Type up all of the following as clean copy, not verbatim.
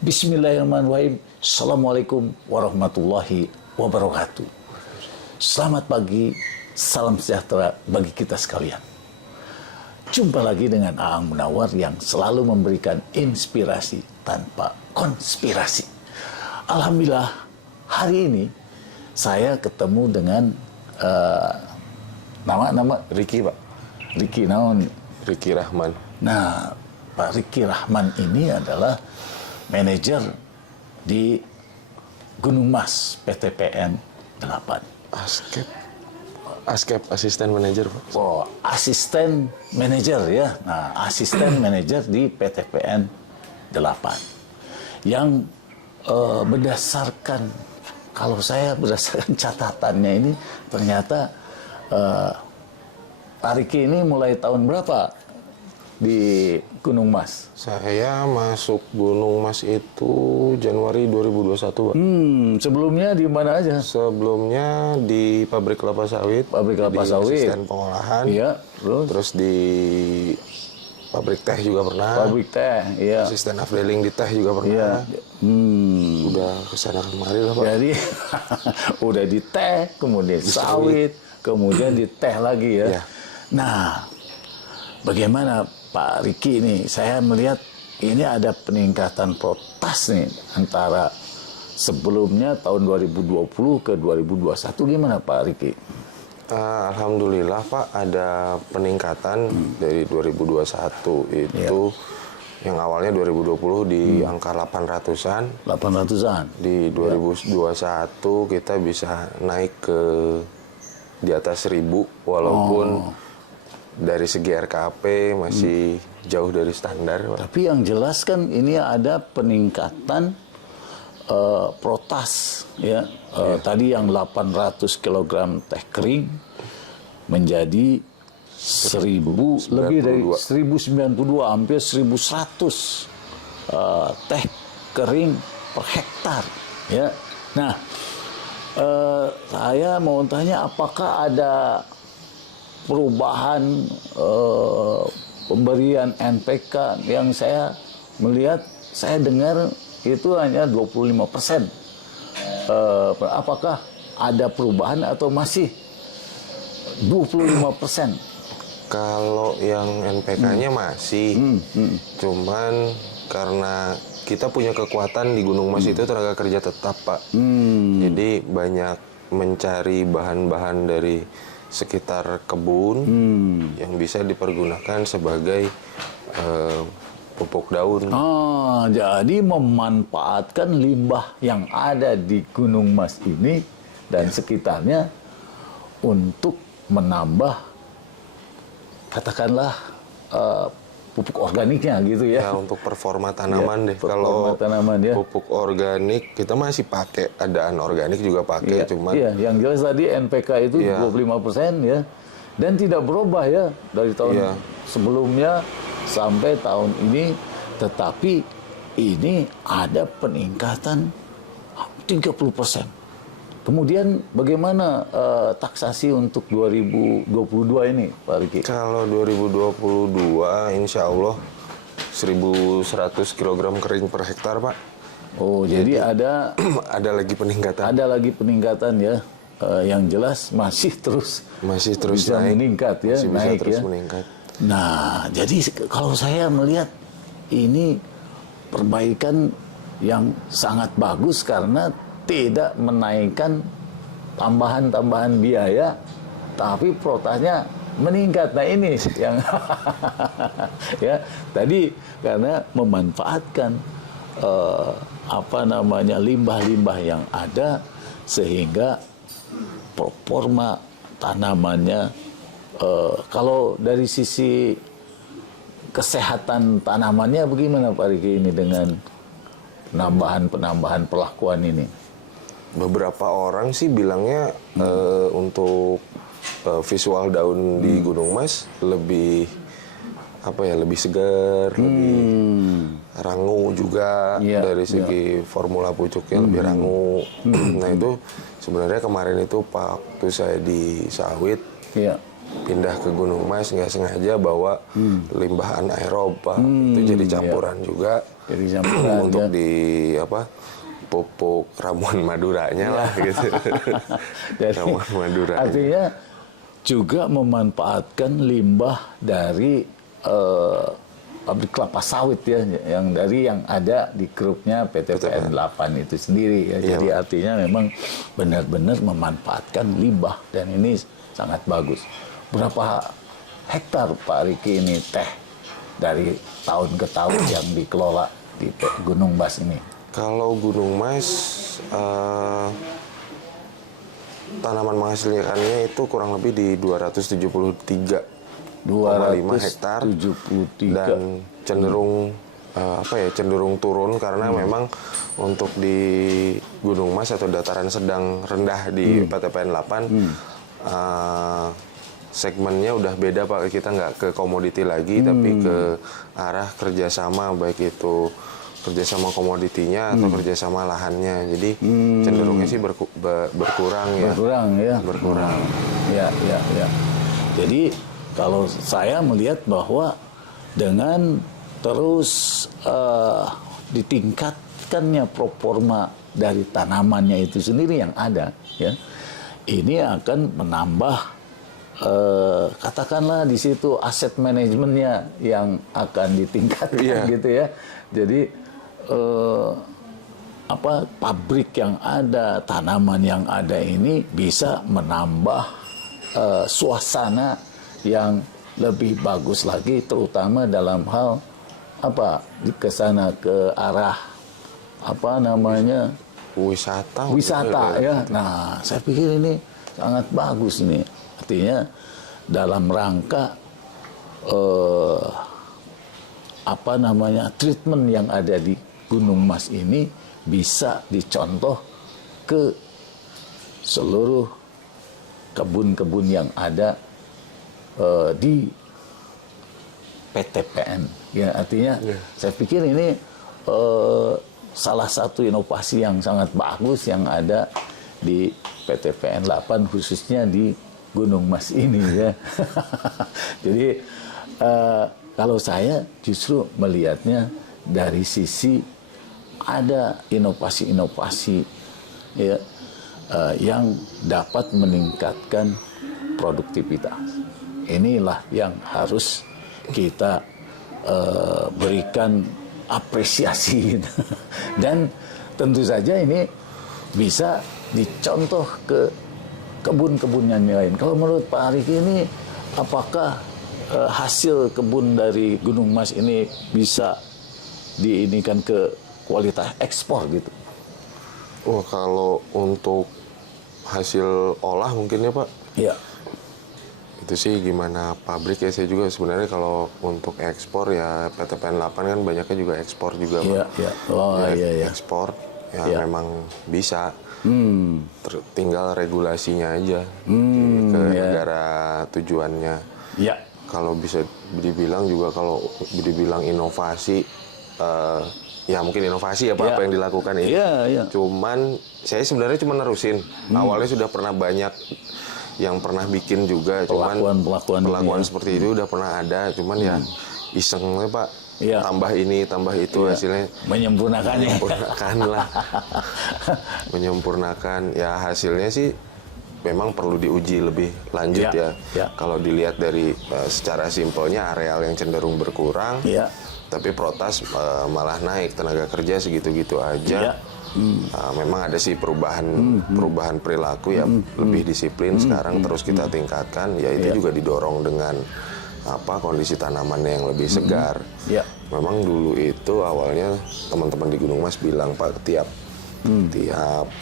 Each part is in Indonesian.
Bismillahirrahmanirrahim. Assalamualaikum warahmatullahi wabarakatuh. Selamat pagi, salam sejahtera bagi kita sekalian. Jumpa lagi dengan Aang Munawar yang selalu memberikan inspirasi tanpa konspirasi. Alhamdulillah, hari ini saya ketemu dengan nama Ricky, Pak. Ricky naon? Ricky Rahman. Nah, Pak Ricky Rahman ini adalah manajer di Gunung Mas PTPN 8. Askep asisten manajer, Pak. Oh, asisten manajer ya. Nah, asisten manajer di PTPN 8. Yang berdasarkan, kalau saya berdasarkan catatannya ini, ternyata Pak Ricky ini mulai tahun berapa di Gunung Mas? Saya masuk Gunung Mas itu Januari 2021, Pak. Sebelumnya di mana aja? Sebelumnya di pabrik kelapa sawit. Pabrik kelapa sawit. Asisten pengolahan. Iya, Terus di pabrik teh juga pernah. Pabrik teh, iya. Asisten afdeling di teh juga pernah. Iya. Udah kesana kemari lah, Pak. Jadi udah di teh, kemudian sawit, kemudian di teh lagi ya. Iya. Nah, bagaimana Pak Ricky ini? Saya melihat ini ada peningkatan protes nih antara sebelumnya tahun 2020 ke 2021. Gimana Pak Ricky? Alhamdulillah, Pak, ada peningkatan dari 2021 itu. Yang awalnya 2020 di angka 800-an. 800-an. Di 2021 kita bisa naik ke di atas 1000 walaupun dari segi RKP masih jauh dari standar, Pak. Tapi yang jelas kan ini ada peningkatan protas ya. Tadi yang 800 kg teh kering menjadi 1000, lebih dari 1092, hampir 1100 teh kering per hektar ya. Nah, saya mau tanya apakah ada perubahan pemberian NPK yang saya melihat, saya dengar itu hanya 25%. Apakah ada perubahan atau masih 25%? Kalau yang NPK-nya masih, cuman karena kita punya kekuatan di Gunung Mas itu tenaga kerja tetap, Pak. Jadi banyak mencari bahan-bahan dari sekitar kebun yang bisa dipergunakan sebagai pupuk daun. Jadi memanfaatkan limbah yang ada di Gunung Mas ini dan sekitarnya untuk menambah, katakanlah pupuk organiknya gitu ya. Ya, untuk performa tanaman deh. Performa Kalau tanaman, ya. pupuk organik kita masih pakai, adaan organik juga pakai, cuman yang jelas tadi NPK itu 25% ya. Dan tidak berubah ya dari tahun sebelumnya sampai tahun ini, tetapi ini ada peningkatan 30%. Kemudian bagaimana taksasi untuk 2022 ini, Pak Ricky? kalau 2022 insya Allah 1.100 kg kering per hektar, Pak. Oh, jadi ada ada lagi peningkatan. Ada lagi peningkatan ya. Yang jelas masih terus bisa naik. meningkat ya, masih bisa naik terus ya. meningkat. Nah, jadi kalau saya melihat ini perbaikan yang sangat bagus karena tidak menaikkan tambahan-tambahan biaya, tapi protesnya meningkat. Nah ini yang ya tadi karena memanfaatkan limbah-limbah yang ada sehingga performa tanamannya, kalau dari sisi kesehatan tanamannya bagaimana Pak Ricky ini dengan penambahan perlakuan ini? Beberapa orang sih bilangnya untuk visual daun di Gunung Mas lebih lebih segar, lebih rangu juga dari segi formula pucuknya lebih rangu. Nah itu sebenarnya kemarin itu waktu saya di sawit pindah ke Gunung Mas nggak sengaja bawa limbah anaerob, Pak. Itu jadi campuran juga. Jadi campuran untuk ya. di apa pupuk ramuan Maduranya lah gitu. Jadi, Ramuan Madura. artinya juga memanfaatkan limbah dari pabrik kelapa sawit ya, yang ada di grupnya PTPN 8 itu sendiri ya. Iya, Jadi Pak. artinya memang benar-benar memanfaatkan limbah dan ini sangat bagus. Berapa hektar Pak Riki ini teh dari tahun ke tahun yang dikelola di Gunung Mas ini? Kalau Gunung Mas tanaman menghasilkannya itu kurang lebih di 273,5 hektar 273. dan cenderung cenderung turun karena memang untuk di Gunung Mas atau dataran sedang rendah di PTPN 8 segmennya udah beda Pak, kita nggak ke komoditi lagi tapi ke arah kerjasama, baik itu kerjasama komoditinya atau kerjasama lahannya. Jadi cenderungnya sih berkurang ya. Berkurang. Ya. Jadi kalau saya melihat bahwa dengan terus ditingkatkannya performa dari tanamannya itu sendiri yang ada, ya, ini akan menambah katakanlah di situ aset manajemennya yang akan ditingkatkan gitu ya. Jadi pabrik yang ada, tanaman yang ada ini bisa menambah suasana yang lebih bagus lagi, terutama dalam hal ke sana ke arah wisata ya. Nah, saya pikir ini sangat bagus nih. Artinya dalam rangka treatment yang ada di Gunung Mas ini bisa dicontoh ke seluruh kebun-kebun yang ada di PTPN. Ya, artinya saya pikir ini salah satu inovasi yang sangat bagus yang ada di PTPN 8 khususnya di Gunung Mas ini ya. Jadi kalau saya justru melihatnya dari sisi ada inovasi-inovasi ya, yang dapat meningkatkan produktivitas. Inilah yang harus kita berikan apresiasi dan tentu saja ini bisa dicontoh ke kebun-kebun yang lain. Kalau menurut Pak Riki ini, apakah hasil kebun dari Gunung Mas ini bisa diinikan ke kualitas ekspor gitu? Wah, kalau untuk hasil olah mungkin ya Pak? Iya. Itu sih gimana pabrik ya, saya juga sebenarnya kalau untuk ekspor ya PTPN 8 kan banyaknya juga ekspor juga Pak. Iya. Oh iya. Ekspor ya memang bisa. Tinggal regulasinya aja ke negara tujuannya. Iya. Kalau bisa dibilang juga, kalau dibilang inovasi, ya mungkin inovasi apa yang dilakukan ini. Iya. Cuman saya sebenarnya cuma nerusin. Awalnya sudah pernah banyak yang pernah bikin juga, perlakuan seperti itu udah pernah ada, cuman ya isengnya Pak. Ya. Tambah ini, tambah itu, hasilnya menyempurnakannya. Menyempurnakan. Ya hasilnya sih memang perlu diuji lebih lanjut ya. Kalau dilihat dari secara simpelnya areal yang cenderung berkurang, tapi protas malah naik, tenaga kerja segitu-gitu aja. Memang ada sih perubahan perilaku ya, lebih disiplin sekarang terus kita tingkatkan. Ya itu juga didorong dengan kondisi tanamannya yang lebih segar. Memang dulu itu awalnya teman-teman di Gunung Mas bilang Pak, tiap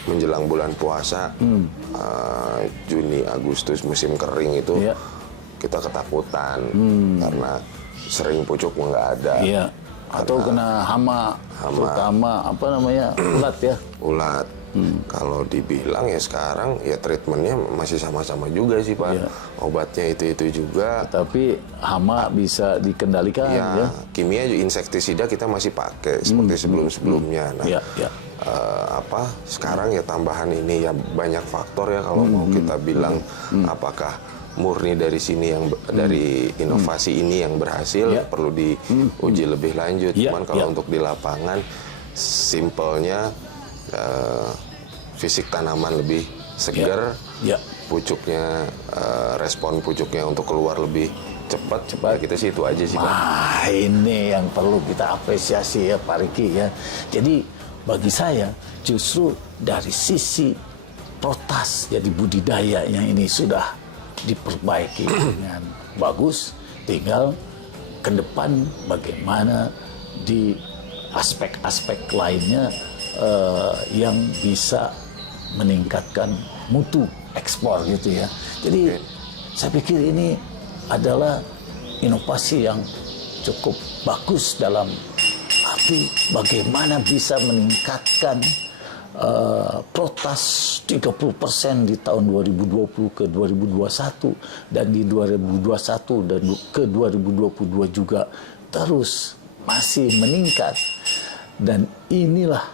menjelang bulan puasa, Juni Agustus musim kering itu kita ketakutan karena sering pucuk nggak ada. Atau kena hama, terutama ulat ya. Ulat. Kalau dibilang ya sekarang ya treatmentnya masih sama-sama juga sih Pak. Obatnya itu juga. Tapi hama bisa dikendalikan ya. Kimia insektisida kita masih pakai seperti sebelum-sebelumnya. Nah, sekarang ya tambahan ini ya banyak faktor ya kalau mau kita bilang apakah murni dari sini yang dari inovasi ini yang berhasil perlu diuji lebih lanjut. Cuman kalau untuk di lapangan simpelnya fisik tanaman lebih segar, pucuknya respon pucuknya untuk keluar lebih cepat. Ya, kita sih itu aja sih Pak. Wah, ini yang perlu kita apresiasi ya Pak Riki ya. Jadi bagi saya justru dari sisi protas jadi budidayanya ini sudah diperbaiki dengan bagus, tinggal ke depan bagaimana di aspek-aspek lainnya yang bisa meningkatkan mutu ekspor gitu ya. Jadi saya pikir ini adalah inovasi yang cukup bagus dalam arti bagaimana bisa meningkatkan protas 30% di tahun 2020 ke 2021 dan di 2021 dan ke 2022 juga terus masih meningkat. Dan inilah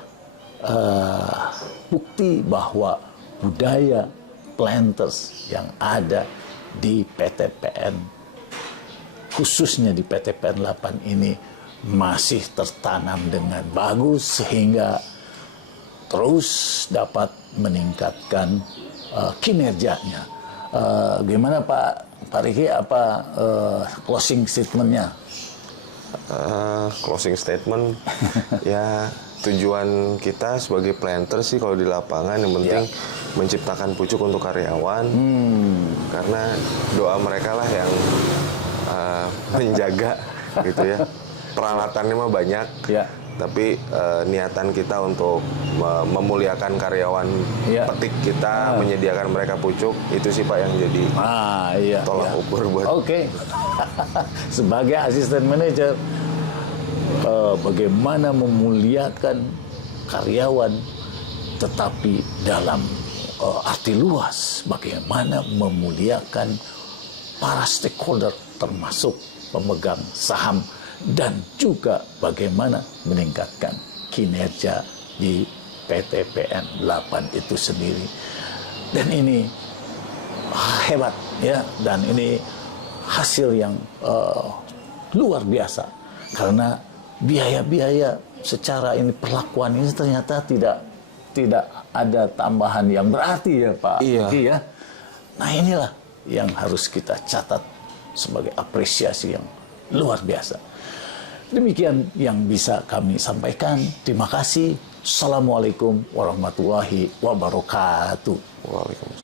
bukti bahwa budaya planters yang ada di PTPN, khususnya di PTPN 8 ini masih tertanam dengan bagus sehingga terus dapat meningkatkan kinerjanya. Gimana Pak Riki, apa closing statementnya? Closing statement ya, tujuan kita sebagai planter sih kalau di lapangan yang penting menciptakan pucuk untuk karyawan, karena doa mereka lah yang menjaga gitu ya. Peralatannya mah banyak, tapi niatan kita untuk memuliakan karyawan petik kita, menyediakan mereka pucuk, itu sih Pak yang jadi tolak ukur buat. Oke. Sebagai asisten manajer, bagaimana memuliakan karyawan, tetapi dalam arti luas, bagaimana memuliakan para stakeholder termasuk pemegang saham, dan juga bagaimana meningkatkan kinerja di PTPN 8 itu sendiri. Dan ini hebat ya, dan ini hasil yang luar biasa, karena biaya-biaya secara ini perlakuan ini ternyata tidak ada tambahan yang berarti ya Pak. Ya. Nah inilah yang harus kita catat sebagai apresiasi yang luar biasa. Demikian yang bisa kami sampaikan. Terima kasih. Assalamualaikum warahmatullahi wabarakatuh. Waalaikumsalam.